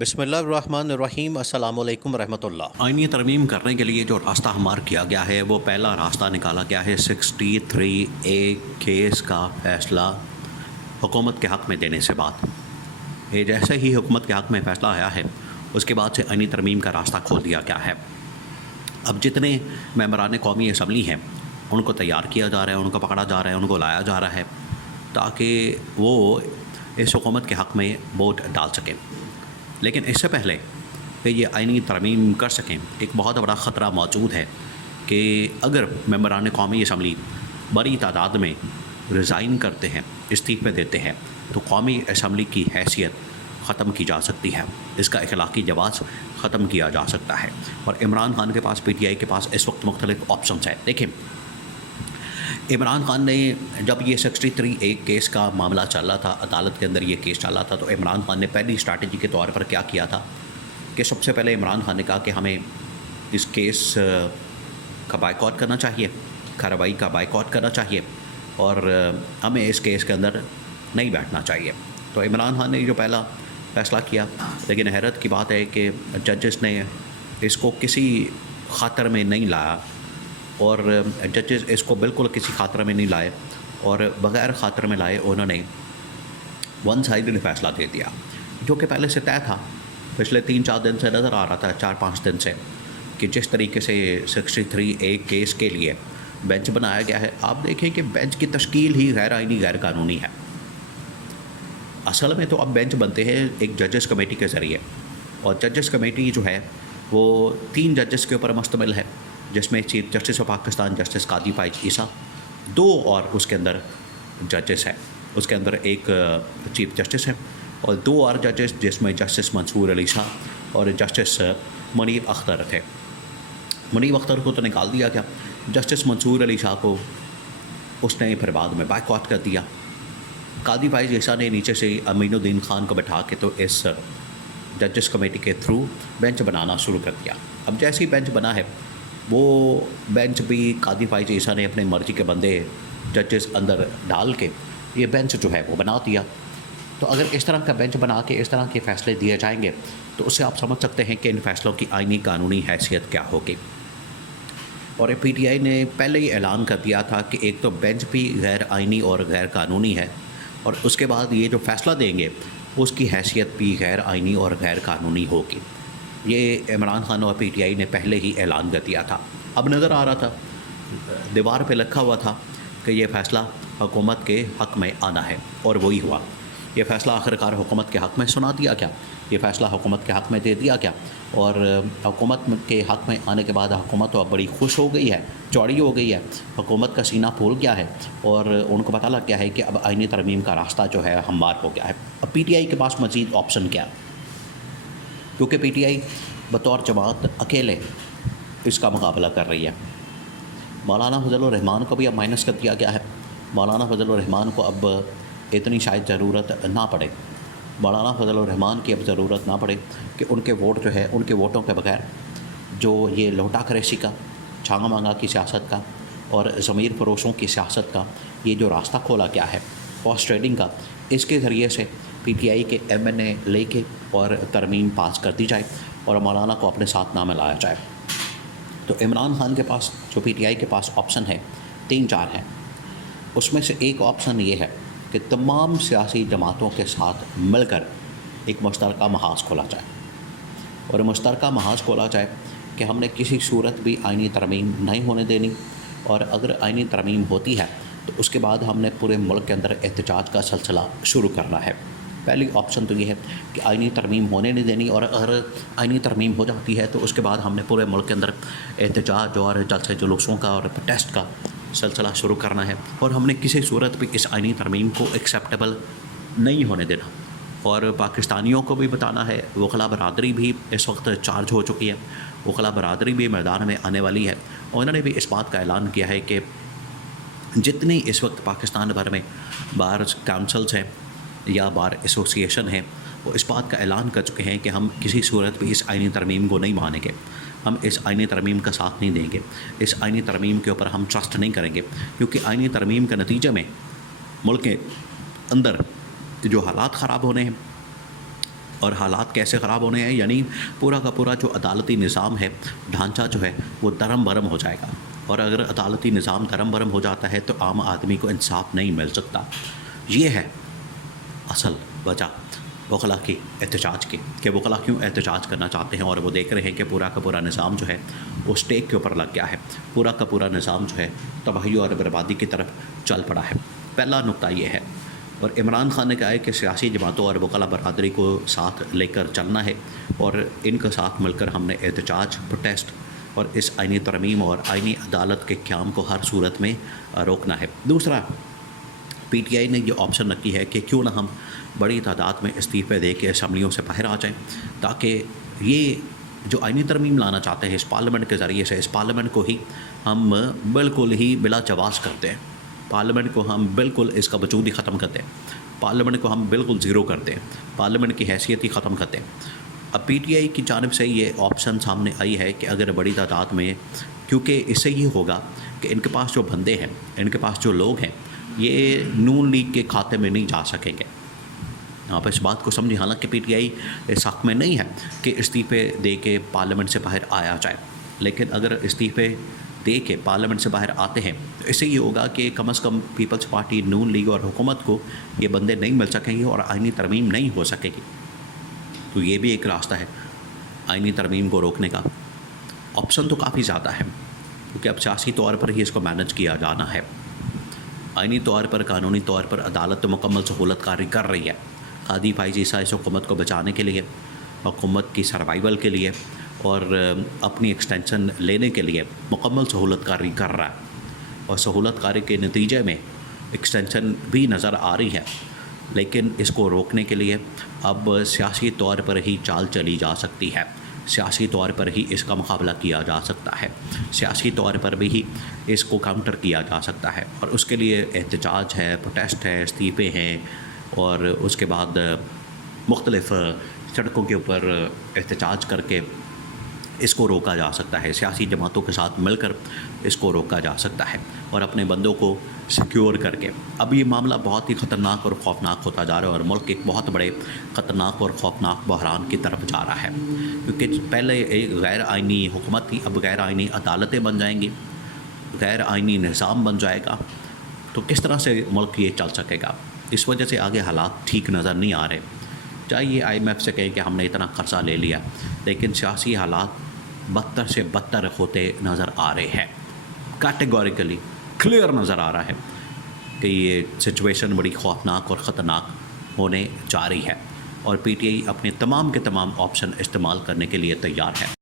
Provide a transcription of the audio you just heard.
بسم اللہ الرحمن الرحیم۔ السلام علیکم ورحمۃ اللہ۔ آئینی ترمیم کرنے کے لیے جو راستہ ہموار کیا گیا ہے وہ پہلا راستہ نکالا گیا ہے 63A کیس کا فیصلہ حکومت کے حق میں دینے سے بعد۔ یہ جیسے ہی حکومت کے حق میں فیصلہ آیا ہے اس کے بعد سے آئینی ترمیم کا راستہ کھول دیا گیا ہے۔ اب جتنے ممبران قومی اسمبلی ہیں ان کو تیار کیا جا رہا ہے، ان کو پکڑا جا رہا ہے، ان کو لایا جا رہا ہے تاکہ وہ اس حکومت کے حق میں ووٹ ڈال سکیں۔ لیکن اس سے پہلے کہ یہ آئینی ترمیم کر سکیں ایک بہت بڑا خطرہ موجود ہے کہ اگر ممبران قومی اسمبلی بڑی تعداد میں ریزائن کرتے ہیں، استعفے دیتے ہیں، تو قومی اسمبلی کی حیثیت ختم کی جا سکتی ہے، اس کا اخلاقی جواز ختم کیا جا سکتا ہے۔ اور عمران خان کے پاس، پی ٹی آئی کے پاس اس وقت مختلف آپشنز ہیں۔ دیکھیں، عمران خان نے جب یہ 63A کیس کا معاملہ چل رہا تھا، عدالت کے اندر یہ کیس چل رہا تھا، تو عمران خان نے پہلی اسٹریٹجی کے طور پر کیا کیا تھا کہ سب سے پہلے عمران خان نے کہا کہ ہمیں اس کیس کا بائیکاٹ کرنا چاہیے، کارروائی کا بائیکاٹ کرنا چاہیے، اور ہمیں اس کیس کے اندر نہیں بیٹھنا چاہیے۔ تو عمران خان نے جو پہلا فیصلہ کیا، لیکن حیرت کی بات ہے کہ ججز نے اس کو کسی خاطر میں نہیں لایا، اور ججز اس کو بالکل کسی خاطر میں نہیں لائے، اور بغیر خاطر میں لائے انہوں نے ون سائیڈڈ فیصلہ دے دیا، جو کہ پہلے سے طے تھا، پچھلے 3-4 دن سے نظر آ رہا تھا، 4-5 دن سے، کہ جس طریقے سے 63A کیس کے لیے بینچ بنایا گیا ہے۔ آپ دیکھیں کہ بینچ کی تشکیل ہی غیر آئینی، غیر قانونی ہے۔ اصل میں تو اب بینچ بنتے ہیں ایک ججز کمیٹی کے ذریعے، اور ججز کمیٹی جو ہے وہ 3 ججز کے اوپر مشتمل ہے، جس میں chief justice of Pakistan justice قاضی فائز عیسیٰ، 2 اور اس کے اندر ججز ہیں، اس کے اندر ایک چیف جسٹس ہے، اور 2 اور ججز جس میں جسٹس منصور علی شاہ اور جسٹس منیب اختر تھے۔ منیب اختر کو تو نکال دیا گیا، جسٹس منصور علی شاہ کو اس نے پھر بعد میں بائیکاٹ کر دیا۔ قاضی فائز عیسیٰ نے نیچے سے امین الدین خان کو بٹھا کے تو اس ججز کمیٹی کے تھرو بینچ بنانا شروع کر دیا۔ اب جیسی بینچ بنا ہے، وہ بینچ بھی قاضی فائز عیسیٰ نے اپنے مرضی کے بندے ججز اندر ڈال کے یہ بینچ جو ہے وہ بنا دیا۔ تو اگر اس طرح کا بینچ بنا کے اس طرح کے فیصلے دیے جائیں گے تو اس سے آپ سمجھ سکتے ہیں کہ ان فیصلوں کی آئینی قانونی حیثیت کیا ہوگی۔ اور پی ٹی آئی نے پہلے ہی اعلان کر دیا تھا کہ ایک تو بینچ بھی غیر آئینی اور غیر قانونی ہے، اور اس کے بعد یہ جو فیصلہ دیں گے اس کی حیثیت بھی غیر آئینی اور غیر قانونی ہوگی۔ یہ عمران خان اور پی ٹی آئی نے پہلے ہی اعلان کر دیا تھا۔ اب نظر آ رہا تھا، دیوار پہ لکھا ہوا تھا کہ یہ فیصلہ حکومت کے حق میں آنا ہے، اور وہی ہوا۔ یہ فیصلہ آخرکار حکومت کے حق میں سنا دیا گیا، یہ فیصلہ حکومت کے حق میں دے دیا گیا، اور حکومت کے حق میں آنے کے بعد حکومت تو اب بڑی خوش ہو گئی ہے، چوڑی ہو گئی ہے، حکومت کا سینہ پھول گیا ہے، اور ان کو پتہ لگ گیا ہے کہ اب آئینی ترمیم کا راستہ جو ہے ہموار ہو گیا ہے۔ اب پی ٹی آئی کے پاس مزید آپشن کیا ہے، کیونکہ پی ٹی آئی بطور جماعت اکیلے اس کا مقابلہ کر رہی ہے۔ مولانا فضل الرحمان کو بھی اب مائنس کر دیا گیا ہے۔ مولانا فضل الرحمان کو اب اتنی شاید ضرورت نہ پڑے، مولانا فضل الرحمان کی اب ضرورت نہ پڑے کہ ان کے ووٹ جو ہے، ان کے ووٹوں کے بغیر جو یہ لوٹا کریسی کا، چھانگا مانگا کی سیاست کا اور ضمیر فروشوں کی سیاست کا یہ جو راستہ کھولا گیا ہے ہارس ٹریڈنگ کا، اس کے ذریعے سے پی ٹی آئی کے ایم این اے لے کے اور ترمیم پاس کر دی جائے اور مولانا کو اپنے ساتھ نہ ملایا جائے۔ تو عمران خان کے پاس، جو پی ٹی آئی کے پاس آپشن ہے 3-4 ہیں، اس میں سے ایک آپشن یہ ہے کہ تمام سیاسی جماعتوں کے ساتھ مل کر ایک مشترکہ محاذ کھولا جائے، اور مشترکہ محاذ کھولا جائے کہ ہم نے کسی صورت بھی آئینی ترمیم نہیں ہونے دینی، اور اگر آئینی ترمیم ہوتی ہے تو اس کے بعد ہم نے پورے ملک کے اندر احتجاج کا سلسلہ شروع کرنا ہے۔ پہلی آپشن تو یہ ہے کہ آئینی ترمیم ہونے نہیں دینی، اور اگر آئینی ترمیم ہو جاتی ہے تو اس کے بعد ہم نے پورے ملک کے اندر احتجاج اور جلسے جلوسوں کا اور پروٹیسٹ کا سلسلہ شروع کرنا ہے، اور ہم نے کسی صورت بھی اس آئینی ترمیم کو ایکسیپٹیبل نہیں ہونے دینا۔ اور پاکستانیوں کو بھی بتانا ہے، وکلا برادری بھی اس وقت چارج ہو چکی ہے، وکلا برادری بھی میدان میں آنے والی ہے، اور انہوں نے بھی اس بات کا اعلان کیا ہے کہ جتنی اس وقت پاکستان بھر میں بار کونسلز ہیں یا بار ایسوسیشن ہیں، وہ اس بات کا اعلان کر چکے ہیں کہ ہم کسی صورت بھی اس آئینی ترمیم کو نہیں مانیں گے، ہم اس آئینی ترمیم کا ساتھ نہیں دیں گے، اس آئینی ترمیم کے اوپر ہم ٹرسٹ نہیں کریں گے، کیونکہ آئینی ترمیم کے نتیجے میں ملک کے اندر جو حالات خراب ہونے ہیں، اور حالات کیسے خراب ہونے ہیں، یعنی پورا کا پورا جو عدالتی نظام ہے، ڈھانچہ جو ہے وہ درم برم ہو جائے گا، اور اگر عدالتی نظام درم برم ہو جاتا ہے تو عام آدمی کو انصاف نہیں مل سکتا۔ یہ ہے اصل وجہ وکلا کی احتجاج کی، کہ وکلا کیوں احتجاج کرنا چاہتے ہیں، اور وہ دیکھ رہے ہیں کہ پورا کا پورا نظام جو ہے وہ اسٹیک کے اوپر لگ گیا ہے، پورا کا پورا نظام جو ہے تباہی اور بربادی کی طرف چل پڑا ہے۔ پہلا نقطہ یہ ہے، اور عمران خان نے کہا ہے کہ سیاسی جماعتوں اور وکلا برادری کو ساتھ لے کر چلنا ہے، اور ان کے ساتھ مل کر ہم نے احتجاج، پروٹیسٹ اور اس آئینی ترمیم اور آئینی عدالت کے قیام کو ہر صورت میں روکنا ہے۔ دوسرا، پی ٹی آئی نے یہ آپشن رکھی ہے کہ کیوں نہ ہم بڑی تعداد میں استعفے دے کے اسمبلیوں سے باہر آ جائیں، تاکہ یہ جو آئینی ترمیم لانا چاہتے ہیں اس پارلیمنٹ کے ذریعے سے، اس پارلیمنٹ کو ہی ہم بالکل ہی بلا جواز کر دیں، پارلیمنٹ کو ہم بالکل اس کا وجود ہی ختم کر دیں، پارلیمنٹ کو ہم بالکل زیرو کر دیں، پارلیمنٹ کی حیثیت ہی ختم کر دیں۔ اب پی ٹی آئی کی جانب سے یہ آپشن سامنے آئی ہے کہ اگر بڑی تعداد میں، کیونکہ اس سے یہ ہوگا کہ ان کے پاس جو بندے ہیں، ان کے پاس جو لوگ ہیں، یہ نون لیگ کے کھاتے میں نہیں جا سکیں گے۔ آپ اس بات کو سمجھیں، حالانکہ پی ٹی آئی اس حق میں نہیں ہے کہ استعفے دے کے پارلیمنٹ سے باہر آیا جائے، لیکن اگر استعفے دے کے پارلیمنٹ سے باہر آتے ہیں تو اس سے یہ ہوگا کہ کم از کم پیپلز پارٹی، نون لیگ اور حکومت کو یہ بندے نہیں مل سکیں گے اور آئینی ترمیم نہیں ہو سکے گی۔ تو یہ بھی ایک راستہ ہے آئینی ترمیم کو روکنے کا۔ آپشن تو کافی زیادہ ہے، کیونکہ اب سیاسی طور پر ہی اس کو مینج کیا جانا ہے۔ آئینی طور پر، قانونی طور پر عدالت تو مکمل سہولت کاری کر رہی ہے، قاضی فائز عیسیٰ اس حکومت کو بچانے کے لیے، حکومت کی سروائیول کے لیے اور اپنی ایکسٹینشن لینے کے لیے مکمل سہولت کاری کر رہا ہے، اور سہولت کاری کے نتیجے میں ایکسٹینشن بھی نظر آ رہی ہے، لیکن اس کو روکنے کے لیے اب سیاسی طور پر ہی چال چلی جا سکتی ہے، سیاسی طور پر ہی اس کا مقابلہ کیا جا سکتا ہے، سیاسی طور پر بھی ہی اس کو کاؤنٹر کیا جا سکتا ہے، اور اس کے لیے احتجاج ہے، پروٹیسٹ ہے، استعفے ہیں، اور اس کے بعد مختلف سڑکوں کے اوپر احتجاج کر کے اس کو روکا جا سکتا ہے، سیاسی جماعتوں کے ساتھ مل کر اس کو روکا جا سکتا ہے، اور اپنے بندوں کو سیکیور کر کے۔ اب یہ معاملہ بہت ہی خطرناک اور خوفناک ہوتا جا رہا ہے، اور ملک ایک بہت بڑے خطرناک اور خوفناک بحران کی طرف جا رہا ہے، کیونکہ پہلے ایک غیر آئینی حکومت تھی، اب غیر آئینی عدالتیں بن جائیں گی، غیر آئینی نظام بن جائے گا، تو کس طرح سے ملک یہ چل سکے گا؟ اس وجہ سے آگے حالات ٹھیک نظر نہیں آ رہے۔ چاہے یہ آئی ایم ایف سے کہیں کہ ہم نے اتنا قرضہ لے لیا، لیکن سیاسی حالات بدتر سے بدتر ہوتے نظر آ رہے ہیں، کیٹیگوریکلی کلیئر نظر آ رہا ہے کہ یہ سچویشن بڑی خوفناک اور خطرناک ہونے جا رہی ہے، اور پی ٹی آئی اپنے تمام کے تمام آپشن استعمال کرنے کے لیے تیار ہے۔